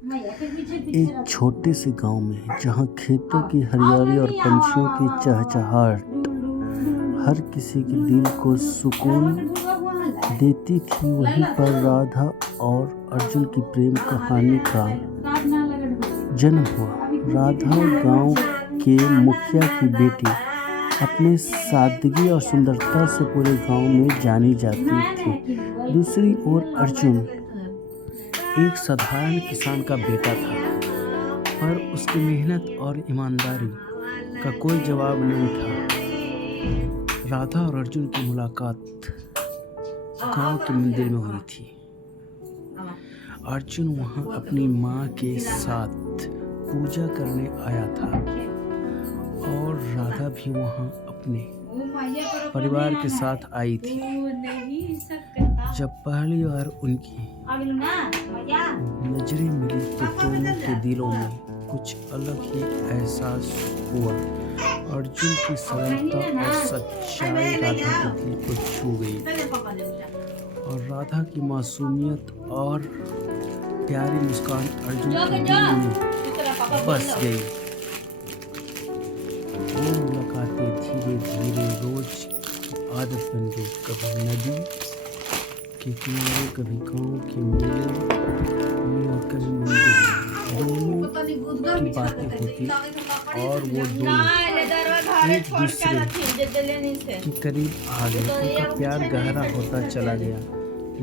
एक छोटे से गांव में जहां खेतों की हरियाली और पंछियों की चहचहाहट हर किसी के दिल को सुकून देती थी, वहीं पर राधा और अर्जुन की प्रेम कहानी का जन्म हुआ। राधा गांव के मुखिया की बेटी अपने सादगी और सुंदरता से पूरे गांव में जानी जाती थी। दूसरी ओर अर्जुन एक साधारण किसान का बेटा था, पर उसकी मेहनत और ईमानदारी का कोई जवाब नहीं था। राधा और अर्जुन की मुलाकात गांव के मंदिर में हुई थी। अर्जुन वहां अपनी मां के साथ पूजा करने आया था और राधा भी वहां अपने परिवार के साथ आई थी। जब पहली बार उनकी नजरें मिली तो दोनों के दिलों में कुछ अलग ही एहसास हुआ। अर्जुन की सरलता और सच्चाई राधा के दिल को छू गई और राधा की मासूमियत और प्यारी मुस्कान अर्जुन के दिल में बस गई। वो मुलाकातें धीरे धीरे रोज की आदत बन गई। कभी नदी के किनारे, कभी गांव के मेले में और कभी मंदिर में। दोनों की बातें होती और वो दोनों एक दूसरे के करीब आ गए। उनका प्यार गहरा होता चला गया,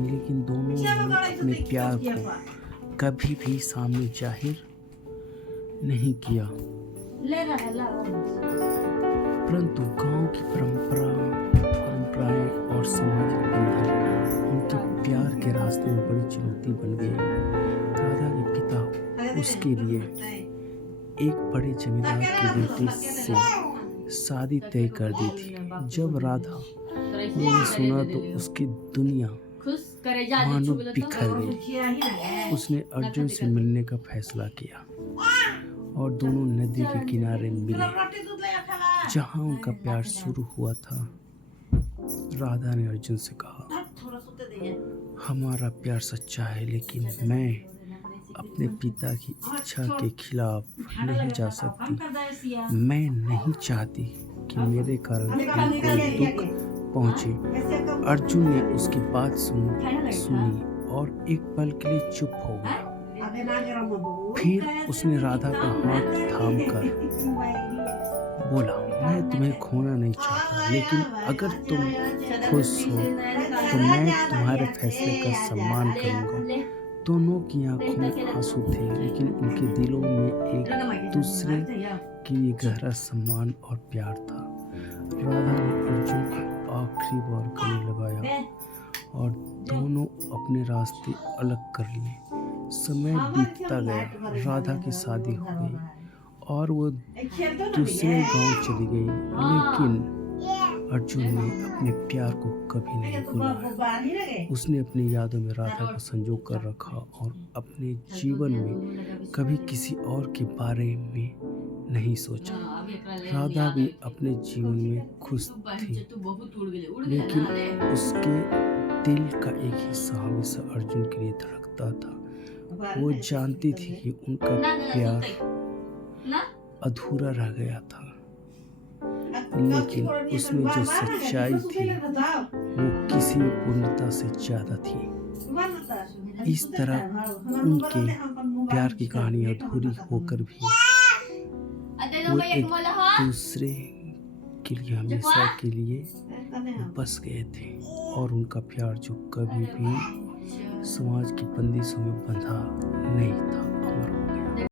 लेकिन दोनों ने अपने प्यार को कभी भी सामने जाहिर नहीं किया। परंतु गांव की परंपराएं और सामाजिक बंधन उनके प्यार के रास्ते में बड़ी चुनौती बन गई। राधा के पिता उसके लिए एक बड़े जमींदार की बेटी से शादी तय कर दी थी। जब राधा ने सुना तो उसकी दुनिया मानो बिखर गई। उसने अर्जुन से मिलने का फैसला किया और दोनों नदी के किनारे मिले जहां उनका प्यार शुरू हुआ था। राधा ने अर्जुन से कहा, हमारा प्यार सच्चा है, लेकिन मैं अपने पिता की इच्छा के खिलाफ नहीं जा सकती। मैं नहीं चाहती कि मेरे कारण कोई दुख पहुंचे। अर्जुन ने उसकी बात सुनी और एक पल के लिए चुप हो गया। फिर उसने राधा का हाथ थामकर बोला, मैं तुम्हें खोना नहीं चाहता, लेकिन अगर तुम खुश हो तो मैं तुम्हारे फैसले का सम्मान करूंगा। दोनों की आंखों में आंसू थे, लेकिन उनके दिलों में एक दूसरे के लिए गहरा सम्मान और प्यार था। राधा ने अर्जुन को आखिरी बार गले लगाया और दोनों अपने रास्ते अलग कर लिए। समय बीतता गया, राधा की शादी हो गई और वो दूसरे गांव चली गई, लेकिन अर्जुन ने अपने प्यार को कभी नहीं भूला। उसने अपनी यादों में राधा को संजो कर रखा और अपने जीवन में कभी किसी और के बारे में नहीं सोचा। राधा भी अपने जीवन में खुश थी, लेकिन उसके दिल का एक हिस्सा हमेशा अर्जुन के लिए धड़कता था। वो जानती थी कि उनका प्यार अधूरा रह गया था, लेकिन उसमें जो सच्चाई थी वो किसी पूर्णता से ज्यादा थी। इस तरह उनके प्यार की कहानी अधूरी होकर भी वो एक दूसरे के लिए हमेशा के लिए बस गए थे और उनका प्यार जो कभी भी समाज की बंदिशों में बंधा नहीं था, अमर हो गया।